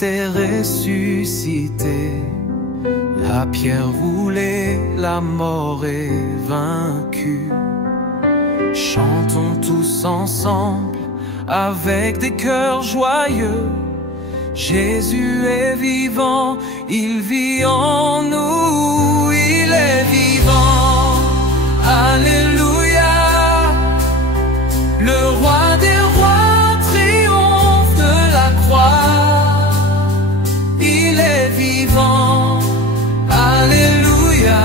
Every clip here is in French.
Christ est ressuscité. La pierre roulée, la mort est vaincue. Chantons tous ensemble avec des cœurs joyeux. Jésus est vivant, il vit en nous, il est vivant. Alléluia. Le roi des rois triomphe de la croix. Il est vivant. Alléluia.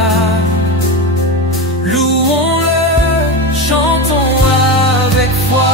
Louons-le, chantons avec foi.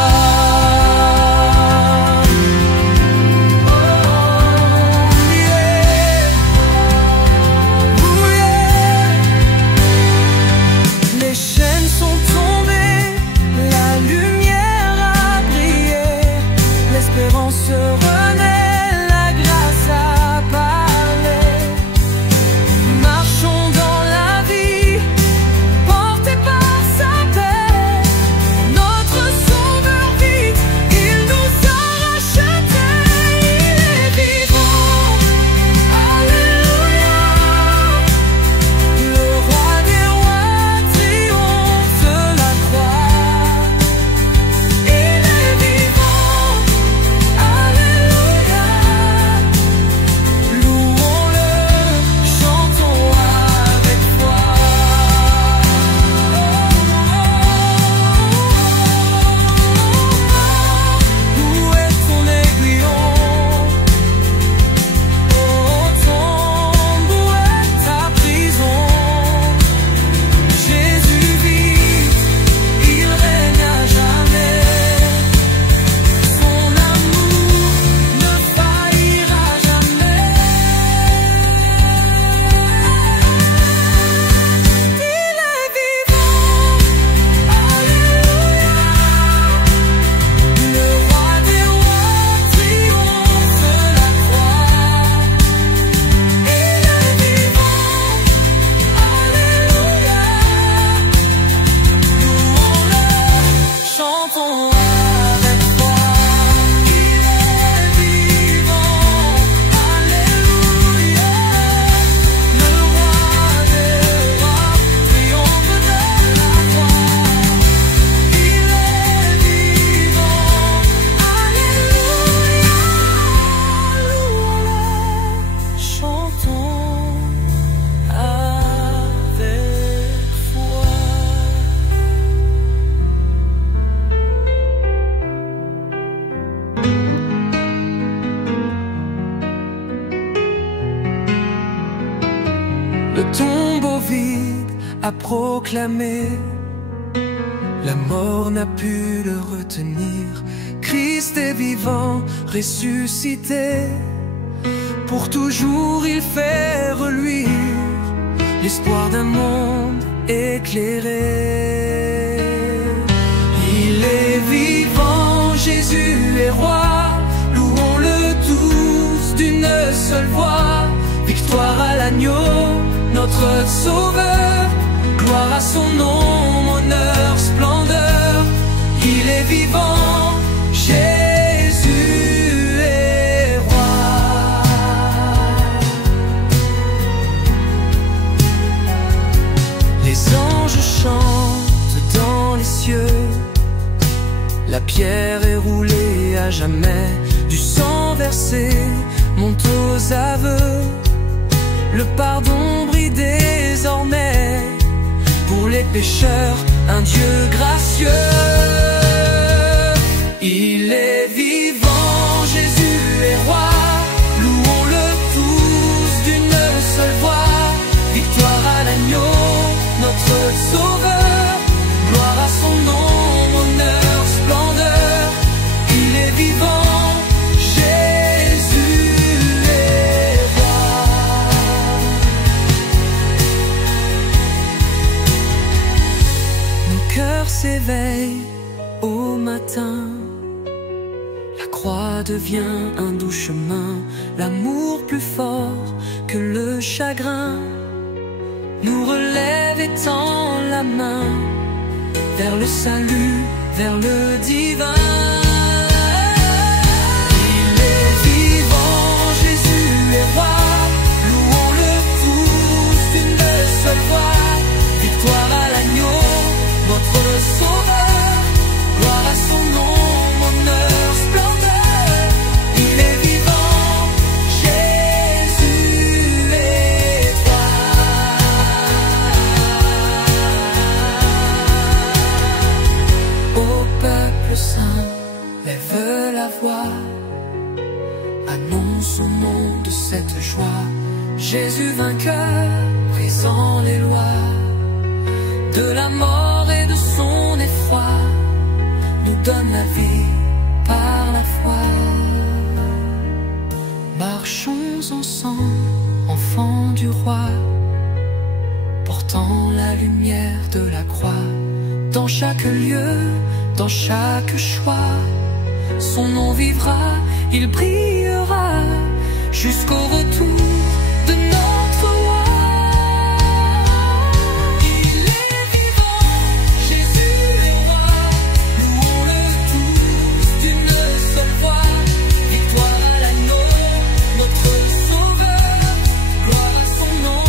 Le tombeau vide a proclamé, la mort n'a pu le retenir. Christ est vivant, ressuscité, pour toujours il fait reluire l'espoir d'un monde éclairé. Il est vivant, Jésus est roi, louons-le tous d'une seule voix. Victoire à l'agneau, notre sauveur, gloire à son nom, honneur, splendeur. Il est vivant, Jésus est roi. Les anges chantent dans les cieux, la pierre est roulée à jamais, du sang versé monte aux aveux. Le pardon brille désormais pour les pécheurs, un Dieu gracieux. Il est vivant, Jésus est roi, louons-le tous d'une seule voix. Victoire à l'agneau, notre sauveur, gloire à son nom, honneur, splendeur. Il est vivant. S'éveille au matin, la croix devient un doux chemin, l'amour plus fort que le chagrin nous relève et tend la main vers le salut, vers le divin. Il est vivant, Jésus. de la mort et de son effroi, nous donne la vie par la foi. Marchons ensemble, enfants du roi, portant la lumière de la croix. Dans chaque lieu, dans chaque choix, son nom vivra, il brillera jusqu'au retour de notre roi. Il est vivant, Jésus est roi, louons-le tous d'une seule voix. Victoire à l'agneau, notre sauveur, gloire à son nom,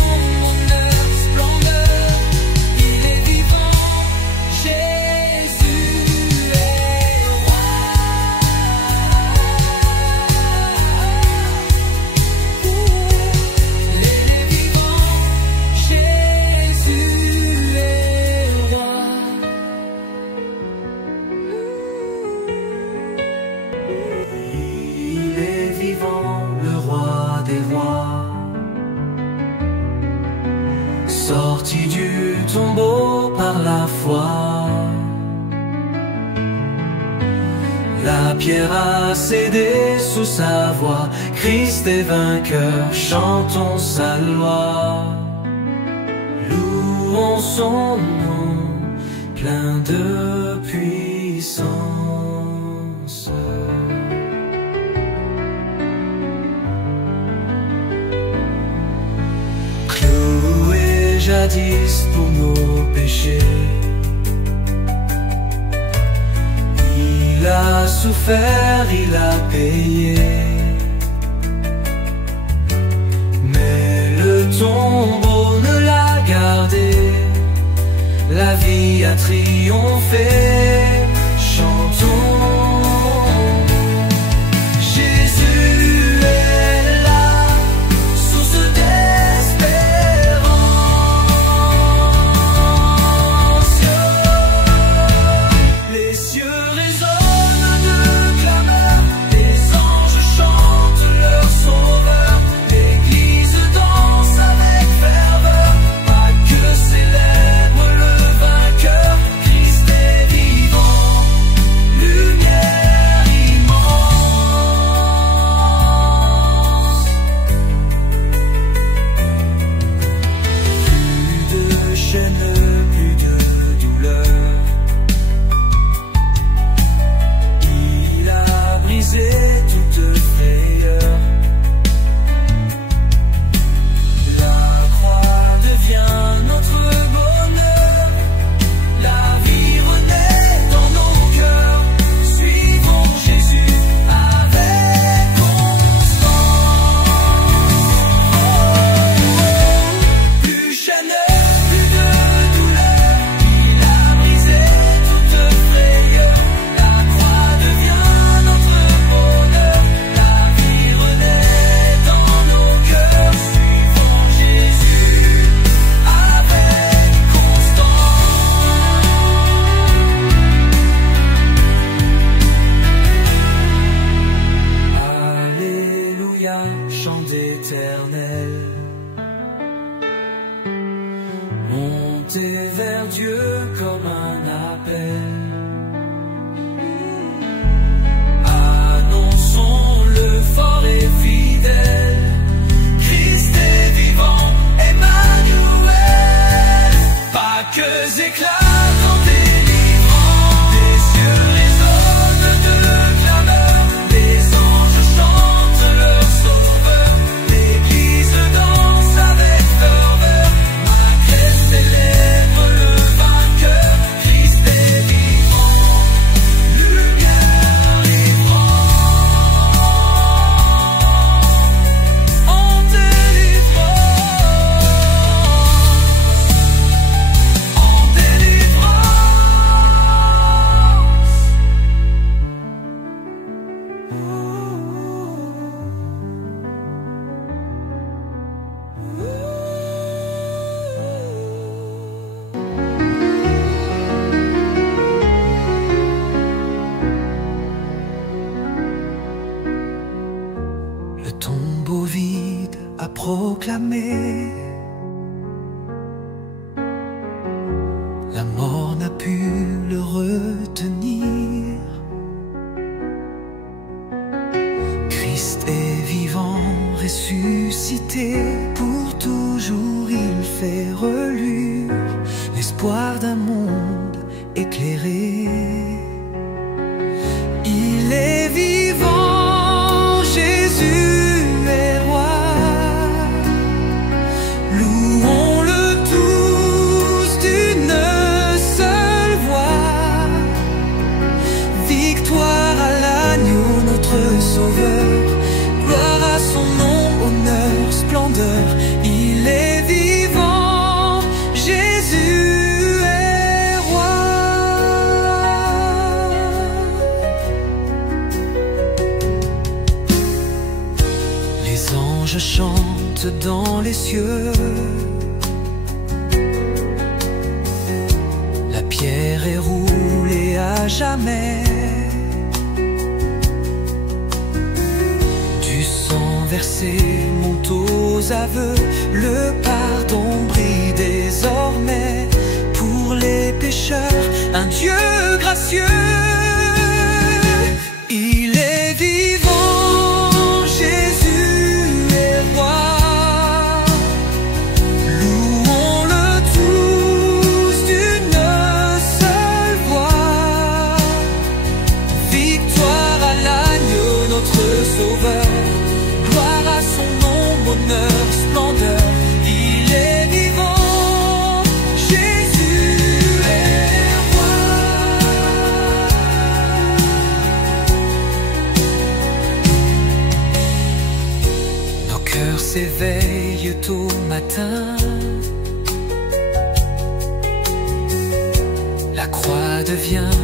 honneur, splendeur. Il est vivant, Jésus est roi. Il est vivant, Jésus est roi. Il est vivant, le roi des rois, sorti du tombeau par la foi. La pierre a cédé sous sa voix, Christ est vainqueur, chantons sa loi. Louons son nom, plein de puissance. Cloué jadis pour nos péchés, il a souffert, il a payé. Mais le tombeau ne l'a gardé, la vie a triomphé. Chantons. Jésus est là, source d'espérance. Les cieux résonnent de clameur, les anges chantent leur sauveur. L'église danse avec ferveur, pas que célèbre le vainqueur. Christ est vivant, lumière immense. Plus de chaînes, plus de douleur, il a brisé toute frayeur. La croix devient notre bonheur, la vie renaît dans nos cœurs. Suivons Jésus avec constance. Plus chaîneux, plus de douleur, il a brisé toute frayeur. La croix devient notre bonheur, la vie renaît dans nos cœurs. Suivons Jésus avec constance. Alléluia, chant d'éternel. Montez vers Dieu comme un appel. Annonçons-le fort et fidèle. Christ est vivant, Emmanuel. Pas que éclatent en délivrant, des cieux résonnent de clameur, les anges chantent leur sauveur. L'église danse avec ferveur, ma crête célèbre le vainqueur. La mort n'a pu le retenir. Christ est vivant, ressuscité, pour toujours il fait reluire l'espoir d'un monde éclairé. Il est vivant, Jésus est roi. Louons-le tous d'une seule voix. Victoire à l'agneau, notre sauveur. Gloire à son nom, honneur, splendeur. Il est vivant, Jésus est roi. Les anges chantent dans les cieux. La pierre est roulée à jamais. Du sang versé monte aux aveux. Le pardon brille désormais pour les pécheurs. Un Dieu gracieux. Il est vivant, Jésus est roi. Louons-le tous d'une seule voix. Victoire à l'agneau, notre sauveur. Gloire à son nom, bonheur, splendeur. Il est vivant, Jésus est roi. Nos cœurs s'éveillent au matin. La croix devient